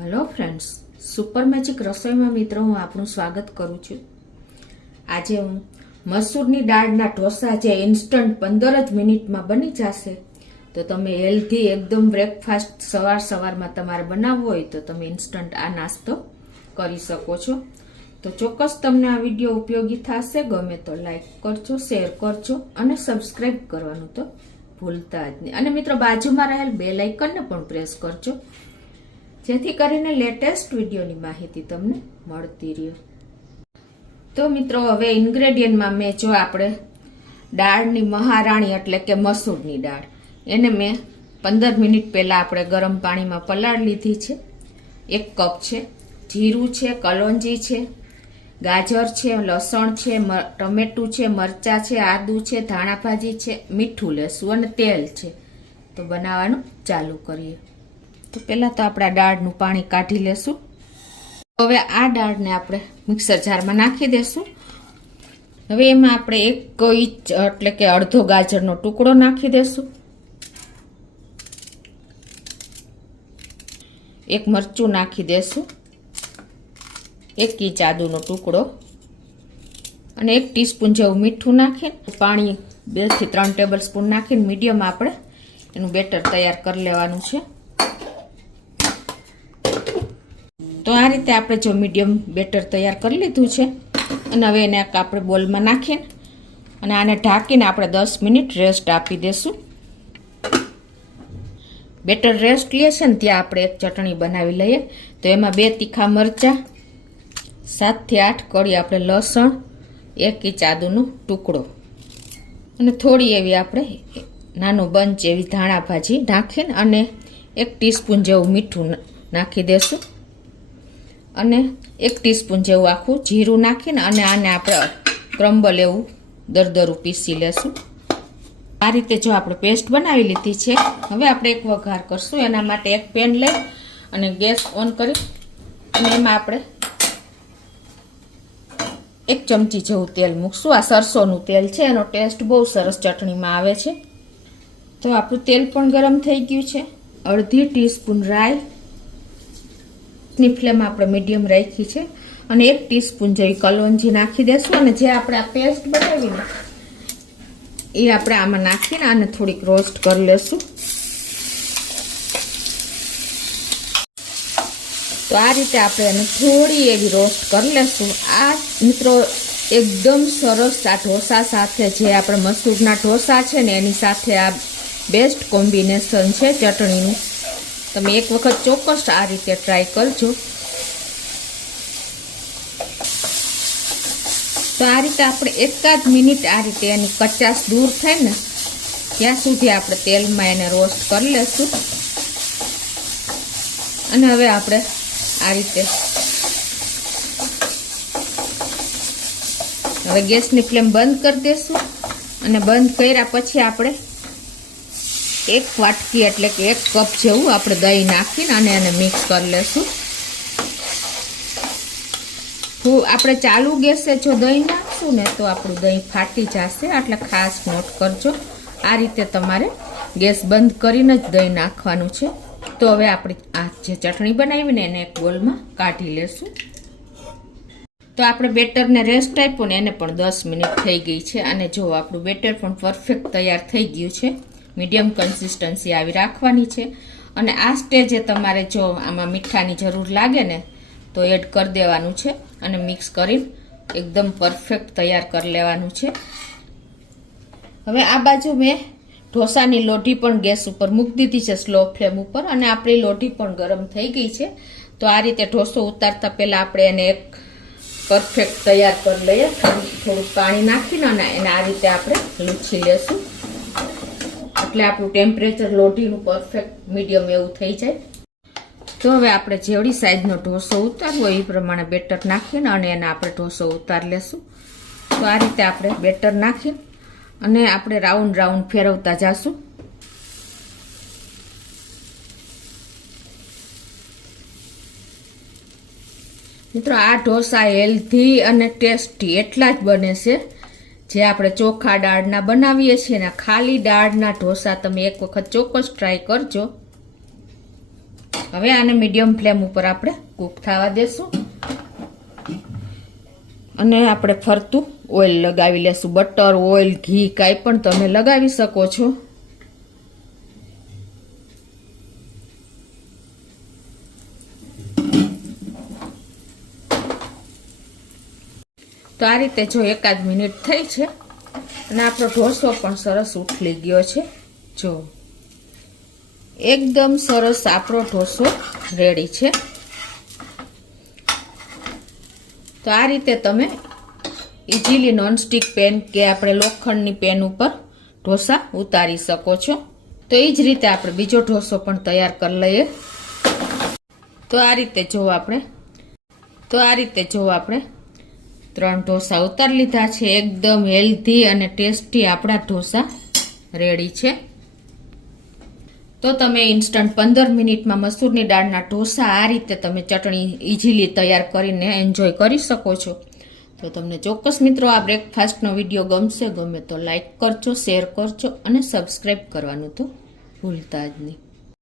Hello friends, super magic રસોઈમાં મિત્રો હું આપનું સ્વાગત કરું છું. આજે હું મસૂરની દાળના ઢોસા જે ઇન્સ્ટન્ટ 15 જ મિનિટમાં બની જશે, તો તમે હેલ્ધી એકદમ બ્રેકફાસ્ટ સવારમાં તમારે બનાવવો હોય તો તમે ઇન્સ્ટન્ટ આ નાસ્તો કરી શકો છો. તો ચોક્કસ તમને આ વિડીયો ઉપયોગી થશે. ગમે તો લાઈક કરજો, શેર કરજો અને સબસ્ક્રાઈબ કરવાનું તો ભૂલતા જ નહીં. અને મિત્રો બાજુમાં રહેલ બેલ આઇકનને પણ પ્રેસ કરજો, જેથી કરીને લેટેસ્ટ વિડીયોની માહિતી તમને મળતી રહે. તો મિત્રો હવે ઇન્ગ્રેડિયન્ટમાં મેં જો આપણે દાળની મહારાણી એટલે કે મસૂરની દાળ, એને મેં 15 મિનિટ પહેલાં આપણે ગરમ પાણીમાં પલાળી લીધી છે. 1 કપ છે. જીરું છે, કલોંજી છે, ગાજર છે, લસણ છે, ટમેટું છે, મરચાં છે, આદું છે, ધાણા ભાજી છે, મીઠું લેશું અને તેલ છે. તો બનાવવાનું ચાલુ કરીએ. તો પહેલાં તો આપણે દાળનું પાણી કાઢી લેશું. હવે આ દાળને આપણે મિક્સર જારમાં નાખી દેશું. હવે એમાં આપણે 1 ઇંચ એટલે કે અડધો ગાજરનો ટુકડો નાખી દેશું. 1 મરચું નાખી દેશું. 1 ઇંચ આદુનો ટુકડો અને 1 ટીસ્પૂન જેવું મીઠું નાખીને પાણી 2 થી 3 ટેબલ સ્પૂન નાખીને મીડિયમ આપણે એનું બેટર તૈયાર કરી લેવાનું છે. તો આ રીતે આપણે જો મીડિયમ બેટર તૈયાર કરી લીધું છે અને હવે એને આપણે બોલમાં નાખીને અને આને ઢાંકીને આપણે 10 મિનિટ રેસ્ટ આપી દેશું. બેટર રેસ્ટ લે છે ને ત્યાં આપણે એક ચટણી બનાવી લઈએ. તો એમાં 2 તીખા મરચાં, 7 થી 8 કળી આપણે લસણ, 1 ઇંચ આદુનો ટુકડો અને થોડી એવી આપણે નાનું બંચ એવી ધાણા ભાજી નાખીને અને 1 ટીસ્પૂન જેવું મીઠું નાખી દેશું અને 1 ટીસ્પૂન જેવું આખું જીરું નાખીને અને આને આપણે ક્રમ્બલ એવું દરદરું પીસી લેશું. આ રીતે જો આપણે પેસ્ટ બનાવી લીધી છે. હવે આપણે એક વઘાર કરશું. એના માટે એક પેન લઈ અને ગેસ ઓન કરી અને એમાં આપણે 1 ચમચી જેવું તેલ મૂકશું. આ સરસોનું તેલ છે, એનો ટેસ્ટ બહુ સરસ ચટણીમાં આવે છે. તો આપણું તેલ પણ ગરમ થઈ ગયું છે. અડધી ટીસ્પૂન રાઈ ની ફ્લેમ આપણે મીડિયમ રાખી છે અને 1 ટીસ્પૂન જેવી કલોંજી નાખી દેશું અને જે આપણે આ પેસ્ટ બનાવીને એ આપણે આમાં નાખીને આને થોડીક રોસ્ટ કરી લેશું. તો આ રીતે આપણે એને થોડી એવી રોસ્ટ કરી લેશું. આ મિત્રો એકદમ સરસ આ ઢોસા સાથે, જે આપણે મસૂરના ઢોસા છે ને એની સાથે આ બેસ્ટ કોમ્બિનેશન છે ચટણીનું. તમે એક વખત ચોક્કસ આ રીતે ટ્રાય કરજો. તો આ રીતે આપણે 1 મિનિટ આ રીતે એની કચાશ દૂર થાય ને ત્યાં સુધી આપણે તેલમાં એને રોસ્ટ કરી લેશું. અને હવે આપણે આ રીતે હવે ગેસની ફ્લેમ બંધ કરી દેશું અને બંધ કર્યા પછી આપણે 1 વાટકી એટલે કે 1 કપ જેવું આપણે દહીં નાખીને અને એને મિક્સ કરી લેશું. આપણે ચાલુ ગેસે જો દહીં નાખશું ને તો આપણું દહીં ફાટી જશે, એટલે ખાસ નોટ કરજો. આ રીતે તમારે ગેસ બંધ કરીને જ દહીં નાખવાનું છે. તો હવે આપણે આ જે ચટણી બનાવીને એને એક બોલમાં કાઢી લેશું. તો આપણે બેટરને રેસ્ટ આપ્યો ને એને પણ 10 મિનિટ થઈ ગઈ છે અને જો આપણું બેટર પણ પરફેક્ટ તૈયાર થઈ ગયું છે. મીડિયમ કન્સિસ્ટન્સી આવી રાખવાની છે અને આ સ્ટેજે તમારે જો આમાં મીઠાની જરૂર લાગે ને તો એડ કરી દેવાનું છે અને મિક્સ કરી એકદમ પરફેક્ટ તૈયાર કરી લેવાનું છે. હવે આ બાજુ મેં ઢોસાની લોઢી પણ ગેસ ઉપર મૂકી દીધી છે સ્લો ફ્લેમ ઉપર અને આપણી લોઢી પણ ગરમ થઈ ગઈ છે. તો આ રીતે ઢોસો ઉતારતા પહેલાં આપણે એને એક પરફેક્ટ તૈયાર કરી લઈએ. થોડું પાણી નાખીને અને એને આ રીતે આપણે લૂછી લેશું એટલે આપણું ટેમ્પરેચર લોઢીનું પરફેક્ટ મીડિયમ એવું થઈ જાય. તો હવે આપણે જેવડી સાઈઝનો ઢોસો ઉતારવો એ પ્રમાણે બેટર નાખીને અને એને આપણે ઢોસો ઉતારી લેશું. તો આ રીતે આપણે બેટર નાખીને અને આપણે રાઉન્ડ ફેરવતા જઈશું. મિત્રો આ ઢોસા હેલ્ધી અને ટેસ્ટી એટલા જ બને છે જે આપણે ચોખા દાળના બનાવીએ છીએ ને. ખાલી દાળના ઢોસા તમે એક વખત ચોક્કસ ટ્રાય કરજો. હવે આને મીડિયમ ફ્લેમ ઉપર આપણે કૂક થવા દેશું અને આપણે ફરતું ઓઇલ લગાવી લેશું. બટર, ઓઇલ, ઘી કાંઈ પણ તમે લગાવી શકો છો. તો આ રીતે જો 1 મિનિટ થઈ છે અને આપણો ઢોસો પણ સરસ ઉથલી ગયો છે. જો એકદમ સરસ આપણો ઢોસો રેડી છે. તો આ રીતે તમે ઇઝીલી નોનસ્ટિક પેન કે આપણે લોખંડની પેન ઉપર ઢોસા ઉતારી શકો છો. તો એ જ રીતે આપણે બીજો ઢોસો પણ તૈયાર કરી લઈએ. તો આ રીતે જો આપણે 3 ઢોસા ઉતારી લીધા છે. એકદમ હેલ્ધી અને ટેસ્ટી આપણા ઢોસા રેડી છે. તો તમે ઇન્સ્ટન્ટ 15 મિનિટમાં મસૂરની દાળના ઢોસા આ રીતે તમે ચટણી ઇઝીલી તૈયાર કરીને એન્જોય કરી શકો છો. તો તમને ચોક્કસ મિત્રો આ બ્રેકફાસ્ટનો વિડીયો ગમે તો લાઈક કરજો, શેર કરજો અને સબસ્ક્રાઈબ કરવાનું તો ભૂલતા જ નહીં.